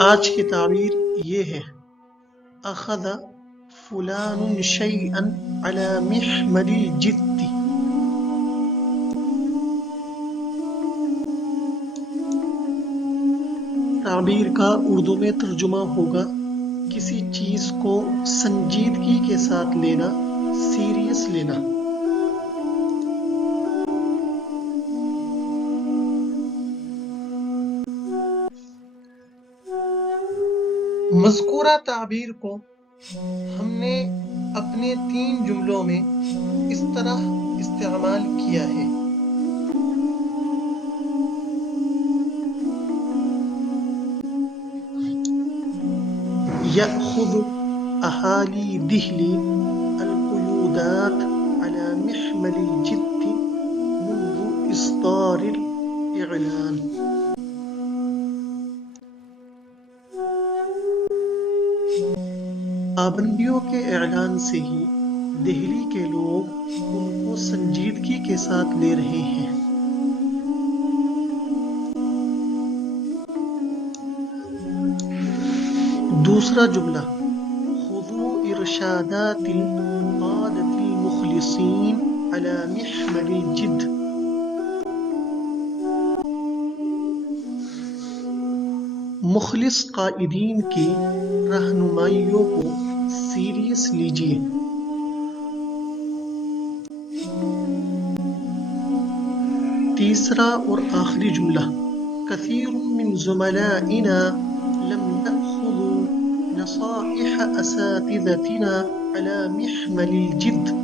آج کی تعبیر یہ ہے: اخذ فلان شیئا علی محمل الجد۔ تعبیر کا اردو میں ترجمہ ہوگا: کسی چیز کو سنجیدگی کے ساتھ لینا، سیریس لینا۔ مذکورہ تعبیر کو ہم نے اپنے 3 جملوں میں اس طرح استعمال کیا ہے: يأخذ أهالي دهلی القیودات على محمل الجد منذ إصدار الإعلان۔ پابندیوں کے اعلان سے ہی دہلی کے لوگ ان کو سنجیدگی کے ساتھ لے رہے ہیں۔ دوسرا جملہ: خذوا ارشادات القادة المخلصین علی محمل الجد۔ مخلص قائدین کی رہنمائیوں کو سیریس لیجیے۔ تیسرا اور آخری جملہ: کثیر من زملائنا لم يأخذوا نصائح اساتذتنا على محمل الجد۔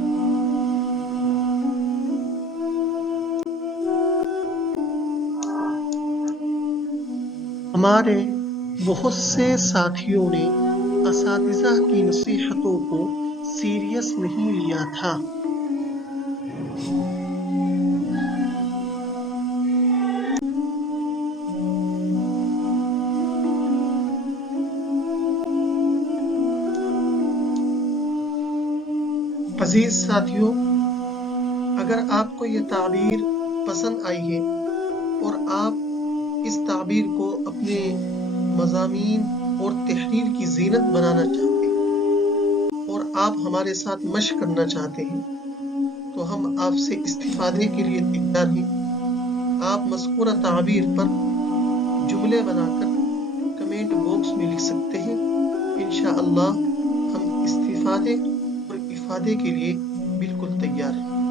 ہمارے بہت سے ساتھیوں نے اساتذہ کی نصیحتوں کو سیریس نہیں لیا تھا۔ عزیز ساتھیوں، اگر آپ کو یہ تعبیر پسند آئی ہے اور آپ اس تعبیر کو اپنے مضامین اور تحریر کی زینت بنانا چاہتے ہیں اور آپ ہمارے ساتھ مشق کرنا چاہتے ہیں تو ہم آپ سے استفادے کے لیے تیار ہیں۔ آپ مذکورہ تعبیر پر جملے بنا کر کمنٹ باکس میں لکھ سکتے ہیں۔ انشاءاللہ ہم استفادے اور افادے کے لیے بالکل تیار ہیں۔